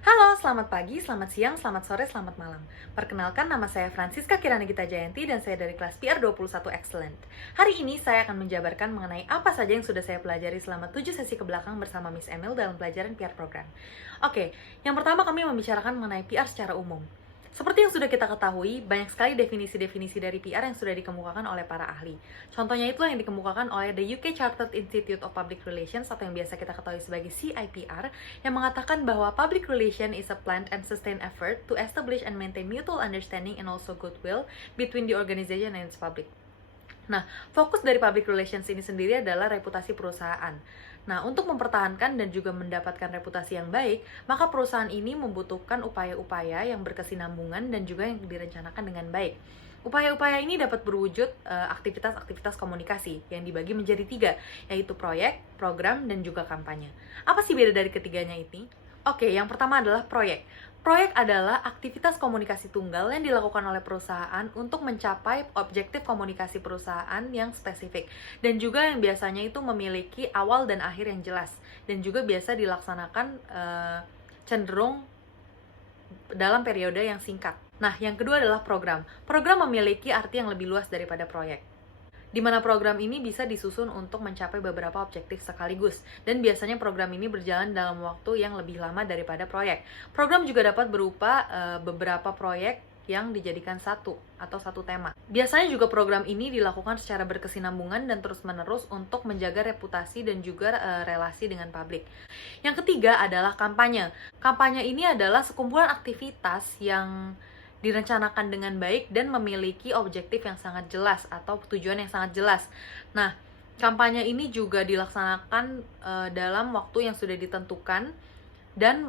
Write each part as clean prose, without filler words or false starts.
Halo, selamat pagi, selamat siang, selamat sore, selamat malam. Perkenalkan, nama saya Francisca Kirana Gita Jayanti dan saya dari kelas PR21 Excellent. Hari ini saya akan menjabarkan mengenai apa saja yang sudah saya pelajari selama 7 sesi ke belakang bersama Miss Emil dalam pelajaran PR program. Oke, yang pertama kami membicarakan mengenai PR secara umum. Seperti yang sudah kita ketahui, banyak sekali definisi-definisi dari PR yang sudah dikemukakan oleh para ahli. Contohnya itulah yang dikemukakan oleh The UK Chartered Institute of Public Relations atau yang biasa kita ketahui sebagai CIPR, yang mengatakan bahwa public relation is a planned and sustained effort to establish and maintain mutual understanding and also goodwill between the organization and its public. Nah, fokus dari public relations ini sendiri adalah reputasi perusahaan. Nah, untuk mempertahankan dan juga mendapatkan reputasi yang baik, maka perusahaan ini membutuhkan upaya-upaya yang berkesinambungan dan juga yang direncanakan dengan baik. Upaya-upaya ini dapat berwujud aktivitas-aktivitas komunikasi yang dibagi menjadi 3, yaitu proyek, program, dan juga kampanye. Apa sih beda dari ketiganya ini? Oke, yang pertama adalah proyek. Proyek adalah aktivitas komunikasi tunggal yang dilakukan oleh perusahaan untuk mencapai objektif komunikasi perusahaan yang spesifik dan juga yang biasanya itu memiliki awal dan akhir yang jelas dan juga biasa dilaksanakan cenderung dalam periode yang singkat. Nah, yang kedua adalah program. Program memiliki arti yang lebih luas daripada proyek, di mana program ini bisa disusun untuk mencapai beberapa objektif sekaligus, dan biasanya program ini berjalan dalam waktu yang lebih lama daripada proyek. Program juga dapat berupa beberapa proyek yang dijadikan satu atau satu tema. Biasanya juga program ini dilakukan secara berkesinambungan dan terus-menerus untuk menjaga reputasi dan juga relasi dengan publik. Yang ketiga adalah kampanye. Kampanye ini adalah sekumpulan aktivitas yang direncanakan dengan baik dan memiliki objektif yang sangat jelas atau tujuan yang sangat jelas. Nah, kampanye ini juga dilaksanakan dalam waktu yang sudah ditentukan dan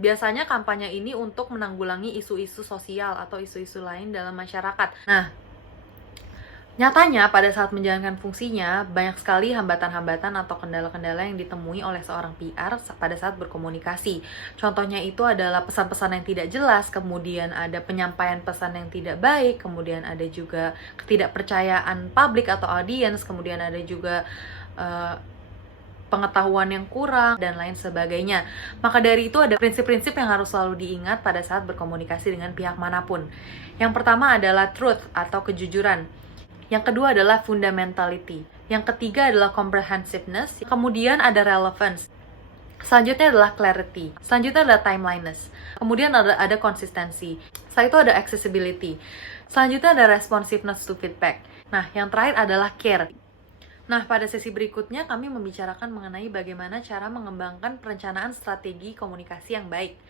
biasanya kampanye ini untuk menanggulangi isu-isu sosial atau isu-isu lain dalam masyarakat. Nah, nyatanya, pada saat menjalankan fungsinya, banyak sekali hambatan-hambatan atau kendala-kendala yang ditemui oleh seorang PR pada saat berkomunikasi. Contohnya itu adalah pesan-pesan yang tidak jelas, kemudian ada penyampaian pesan yang tidak baik, kemudian ada juga ketidakpercayaan publik atau audiens, kemudian ada juga pengetahuan yang kurang, dan lain sebagainya. Maka dari itu ada prinsip-prinsip yang harus selalu diingat pada saat berkomunikasi dengan pihak manapun. Yang pertama adalah truth atau kejujuran. Yang kedua adalah fundamentality. Yang ketiga adalah comprehensiveness. Kemudian ada relevance. Selanjutnya adalah clarity. Selanjutnya adalah timeliness. Kemudian ada konsistensi. Setelah itu ada accessibility. Selanjutnya ada responsiveness to feedback. Nah, yang terakhir adalah care. Nah, pada sesi berikutnya kami membicarakan mengenai bagaimana cara mengembangkan perencanaan strategi komunikasi yang baik.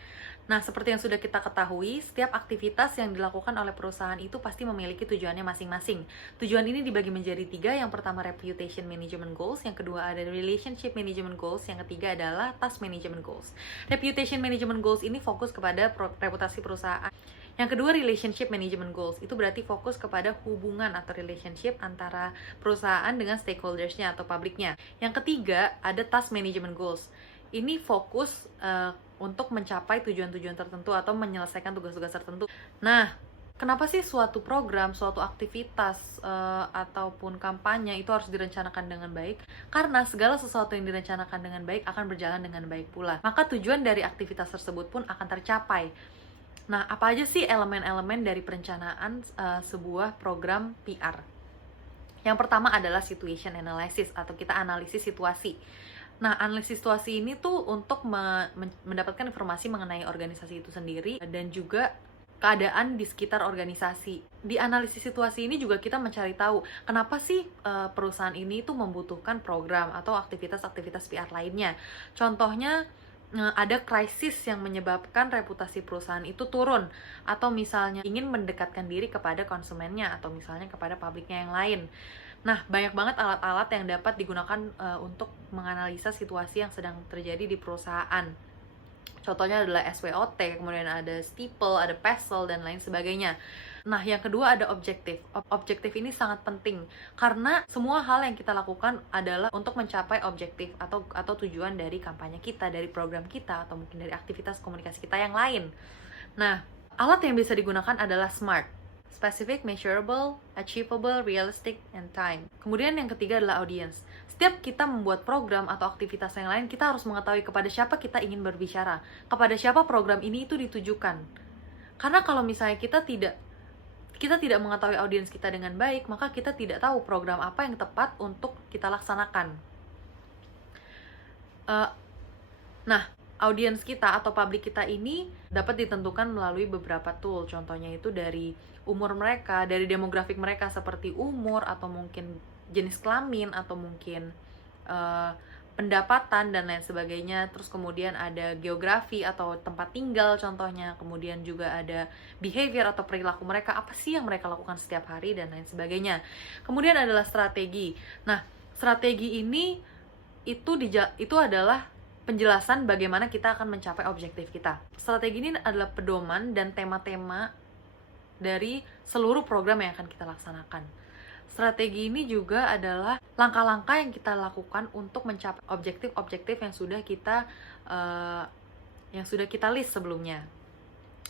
Nah, seperti yang sudah kita ketahui, setiap aktivitas yang dilakukan oleh perusahaan itu pasti memiliki tujuannya masing-masing. Tujuan ini dibagi menjadi 3, yang pertama reputation management goals, yang kedua ada relationship management goals, yang ketiga adalah task management goals. Reputation management goals ini fokus kepada reputasi perusahaan. Yang kedua, relationship management goals, itu berarti fokus kepada hubungan atau relationship antara perusahaan dengan stakeholders-nya atau publiknya. Yang ketiga, ada task management goals. Ini fokus untuk mencapai tujuan-tujuan tertentu atau menyelesaikan tugas-tugas tertentu. Nah, kenapa sih suatu program, suatu aktivitas ataupun kampanye itu harus direncanakan dengan baik? Karena segala sesuatu yang direncanakan dengan baik akan berjalan dengan baik pula. Maka tujuan dari aktivitas tersebut pun akan tercapai. Nah, apa aja sih elemen-elemen dari perencanaan sebuah program PR? Yang pertama adalah situation analysis atau kita analisis situasi. Nah, analisis situasi ini tuh untuk mendapatkan informasi mengenai organisasi itu sendiri dan juga keadaan di sekitar organisasi. Di analisis situasi ini juga kita mencari tahu kenapa sih perusahaan ini tuh membutuhkan program atau aktivitas-aktivitas PR lainnya. Contohnya, ada krisis yang menyebabkan reputasi perusahaan itu turun, atau misalnya ingin mendekatkan diri kepada konsumennya atau misalnya kepada publiknya yang lain. Nah, banyak banget alat-alat yang dapat digunakan untuk menganalisa situasi yang sedang terjadi di perusahaan. Contohnya adalah SWOT, kemudian ada Steeple, ada PESTEL, dan lain sebagainya. Nah, yang kedua ada objektif. Objektif ini sangat penting karena semua hal yang kita lakukan adalah untuk mencapai objektif atau tujuan dari kampanye kita, dari program kita, atau mungkin dari aktivitas komunikasi kita yang lain. Nah, alat yang bisa digunakan adalah SMART. Specific, measurable, achievable, realistic, and time. Kemudian yang ketiga adalah audience. Setiap kita membuat program atau aktivitas yang lain, kita harus mengetahui kepada siapa kita ingin berbicara, kepada siapa program ini itu ditujukan. Karena kalau misalnya kita tidak mengetahui audiens kita dengan baik, maka kita tidak tahu program apa yang tepat untuk kita laksanakan. Nah, audiens kita atau publik kita ini dapat ditentukan melalui beberapa tool. Contohnya itu dari umur mereka, dari demografik mereka seperti umur, atau mungkin jenis kelamin, atau mungkin pendapatan dan lain sebagainya. Terus kemudian ada geografi atau tempat tinggal contohnya. Kemudian juga ada behavior atau perilaku mereka, apa sih yang mereka lakukan setiap hari dan lain sebagainya. Kemudian adalah strategi. Nah, strategi ini itu adalah penjelasan bagaimana kita akan mencapai objektif kita. Strategi ini adalah pedoman dan tema-tema dari seluruh program yang akan kita laksanakan. Strategi ini juga adalah langkah-langkah yang kita lakukan untuk mencapai objektif-objektif yang sudah kita list sebelumnya.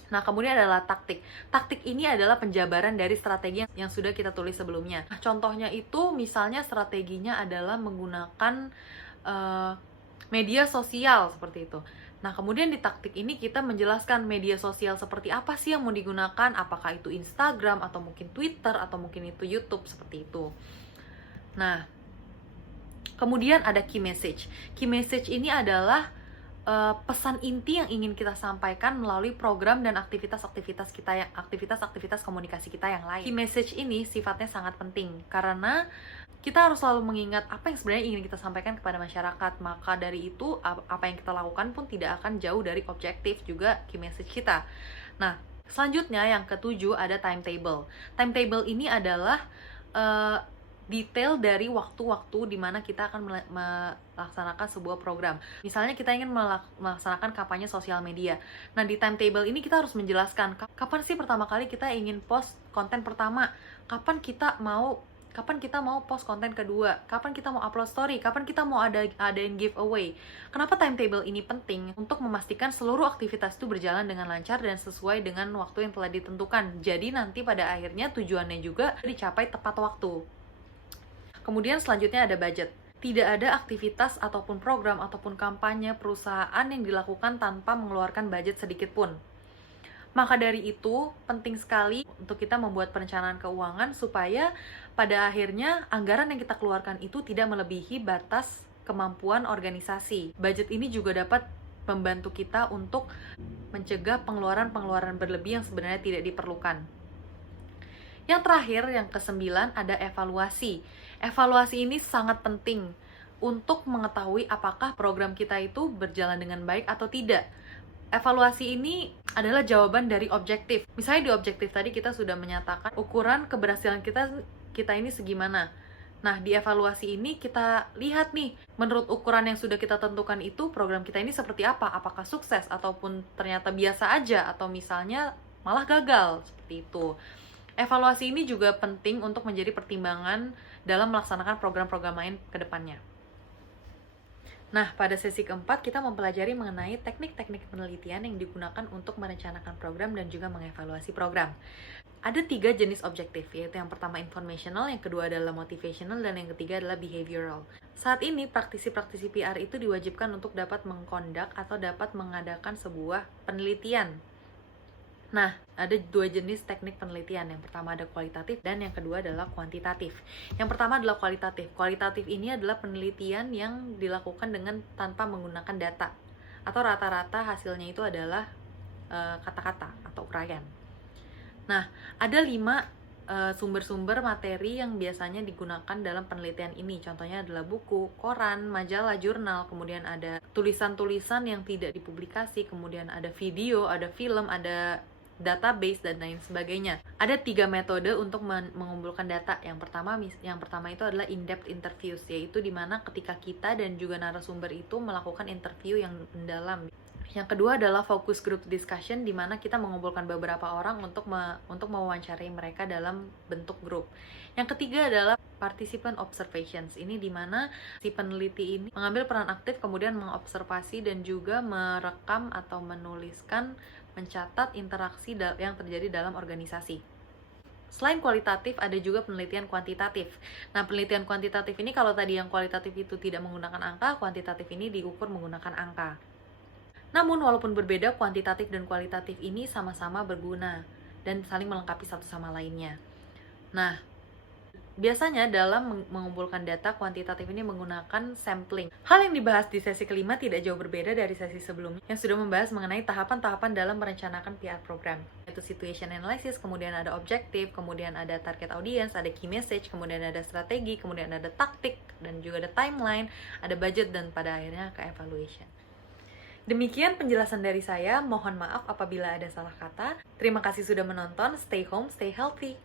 Nah, kemudian adalah taktik. Taktik ini adalah penjabaran dari strategi yang sudah kita tulis sebelumnya. Nah, contohnya itu misalnya strateginya adalah menggunakan media sosial seperti itu. Nah, kemudian di taktik ini kita menjelaskan media sosial seperti apa sih yang mau digunakan, apakah itu Instagram, atau mungkin Twitter, atau mungkin itu YouTube, seperti itu. Nah, kemudian ada key message. Key message ini adalah pesan inti yang ingin kita sampaikan melalui program dan aktivitas-aktivitas komunikasi kita yang lain. Key message ini sifatnya sangat penting, karena kita harus selalu mengingat apa yang sebenarnya ingin kita sampaikan kepada masyarakat. Maka dari itu, apa yang kita lakukan pun tidak akan jauh dari objektif juga key message kita. Nah, selanjutnya yang ketujuh ada timetable. Timetable ini adalah detail dari waktu-waktu di mana kita akan melaksanakan sebuah program. Misalnya kita ingin melaksanakan kampanye sosial media. Nah, di timetable ini kita harus menjelaskan kapan sih pertama kali kita ingin post konten pertama, kapan kita mau post konten kedua, kapan kita mau upload story, kapan kita mau adain giveaway. Kenapa timetable ini penting? Untuk memastikan seluruh aktivitas itu berjalan dengan lancar dan sesuai dengan waktu yang telah ditentukan. Jadi nanti pada akhirnya tujuannya juga dicapai tepat waktu. Kemudian selanjutnya ada budget. Tidak ada aktivitas ataupun program ataupun kampanye perusahaan yang dilakukan tanpa mengeluarkan budget sedikit pun. Maka dari itu, penting sekali untuk kita membuat perencanaan keuangan supaya pada akhirnya anggaran yang kita keluarkan itu tidak melebihi batas kemampuan organisasi. Budget ini juga dapat membantu kita untuk mencegah pengeluaran-pengeluaran berlebih yang sebenarnya tidak diperlukan. Yang terakhir, yang ke-9, ada evaluasi. Evaluasi ini sangat penting untuk mengetahui apakah program kita itu berjalan dengan baik atau tidak. Evaluasi ini adalah jawaban dari objektif. Misalnya di objektif tadi kita sudah menyatakan ukuran keberhasilan kita ini segimana. Nah, di evaluasi ini kita lihat nih, menurut ukuran yang sudah kita tentukan itu, program kita ini seperti apa? Apakah sukses ataupun ternyata biasa aja, atau misalnya malah gagal, seperti itu. Evaluasi ini juga penting untuk menjadi pertimbangan dalam melaksanakan program-program lain ke depannya. Nah, pada sesi keempat kita mempelajari mengenai teknik-teknik penelitian yang digunakan untuk merencanakan program dan juga mengevaluasi program. Ada 3 jenis objektif, yaitu yang pertama informational, yang kedua adalah motivational, dan yang ketiga adalah behavioral. Saat ini, praktisi-praktisi PR itu diwajibkan untuk dapat mengkondak atau dapat mengadakan sebuah penelitian. Nah, ada 2 jenis teknik penelitian. Yang pertama ada kualitatif dan yang kedua adalah kuantitatif. Yang pertama adalah kualitatif. Kualitatif ini adalah penelitian yang dilakukan dengan tanpa menggunakan data. Atau rata-rata hasilnya itu adalah kata-kata atau uraian. Nah, ada 5 sumber-sumber materi yang biasanya digunakan dalam penelitian ini. Contohnya adalah buku, koran, majalah, jurnal, kemudian ada tulisan-tulisan yang tidak dipublikasi, kemudian ada video, ada film, ada database, dan lain sebagainya. Ada 3 metode untuk mengumpulkan data. Yang pertama itu adalah in-depth interviews, yaitu dimana ketika kita dan juga narasumber itu melakukan interview yang mendalam. Yang kedua adalah focus group discussion, di mana kita mengumpulkan beberapa orang untuk mewawancarai mereka dalam bentuk grup. Yang ketiga adalah participant observations. Ini di mana si peneliti ini mengambil peran aktif, kemudian mengobservasi dan juga merekam atau mencatat interaksi yang terjadi dalam organisasi. Selain kualitatif, ada juga penelitian kuantitatif. Nah, penelitian kuantitatif ini kalau tadi yang kualitatif itu tidak menggunakan angka, kuantitatif ini diukur menggunakan angka. Namun, walaupun berbeda, kuantitatif dan kualitatif ini sama-sama berguna dan saling melengkapi satu sama lainnya. Nah, biasanya dalam mengumpulkan data, kuantitatif ini menggunakan sampling. Hal yang dibahas di sesi kelima tidak jauh berbeda dari sesi sebelumnya yang sudah membahas mengenai tahapan-tahapan dalam merencanakan PR program. Yaitu situation analysis, kemudian ada objektif, kemudian ada target audience, ada key message, kemudian ada strategi, kemudian ada taktik, dan juga ada timeline, ada budget, dan pada akhirnya ke evaluation. Demikian penjelasan dari saya, mohon maaf apabila ada salah kata. Terima kasih sudah menonton, stay home, stay healthy.